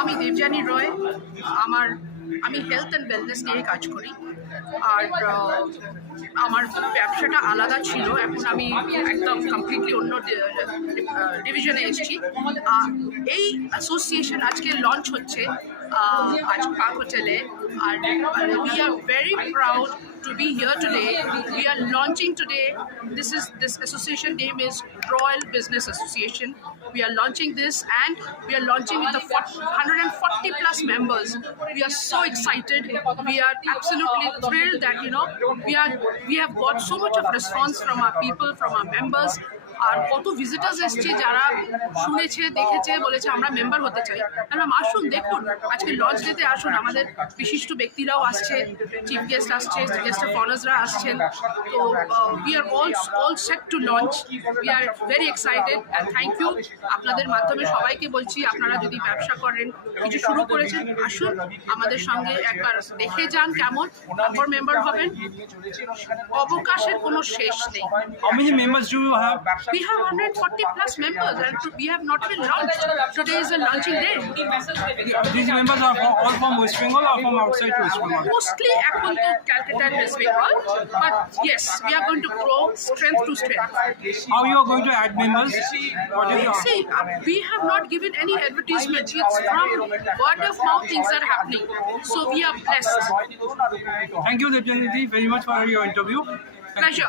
আমি দেবযানী রয়। আমি health and wellness নিয়ে কাজ করি। আর আমার ব্যবসাটা আলাদা ছিল, এখন আমি একদম কমপ্লিটলি অন্য ডিভিশনে এসেছি। এই অ্যাসোসিয়েশন আজকে লঞ্চ হচ্ছে আজ পার্ক হোটেলে। আর we are very proud to be here today. We are launching today. This association name is Royal Business Association. We are launching this, and we are launching with the 140 plus members. We are so excited. We are absolutely thrilled that we have got so much of response from our people, from our members. আর কত ভিজিটার্স এসছে যারা শুনেছে, দেখেছে, বলেছে আমরা মেম্বার হতে চাই। আমরা আসুন, দেখুন, আজকে লঞ্চ ডেতে আসুন। আমাদের বিশিষ্ট ব্যক্তিরাও আসছে, চিফ গেস্ট আসছে, গেস্ট অফ অনার্সরা আসছেন। তো we are all set to launch. We are very excited and thank you. আপনাদের মাধ্যমে সবাইকে বলছি, আপনারা যদি ব্যবসা করেন, কিছু শুরু করেছেন, আসুন আমাদের সঙ্গে একবার দেখে যান কেমন, তারপর মেম্বার হবেন। অবকাশের কোনো শেষ নেই। How many members do you have? We have 140 plus members, and we have not been launched. Today is the launching day. These members are all from West Bengal or from outside West Bengal? Mostly এখন তো Calcutta and West Bengal, but yes, we are going to grow strength to strength. How you are going to add members? What is your... See, we have not given any advertisement. It's from word of mouth things are happening. So we are blessed. Thank you, Debjani ji, very much for your interview. Pleasure.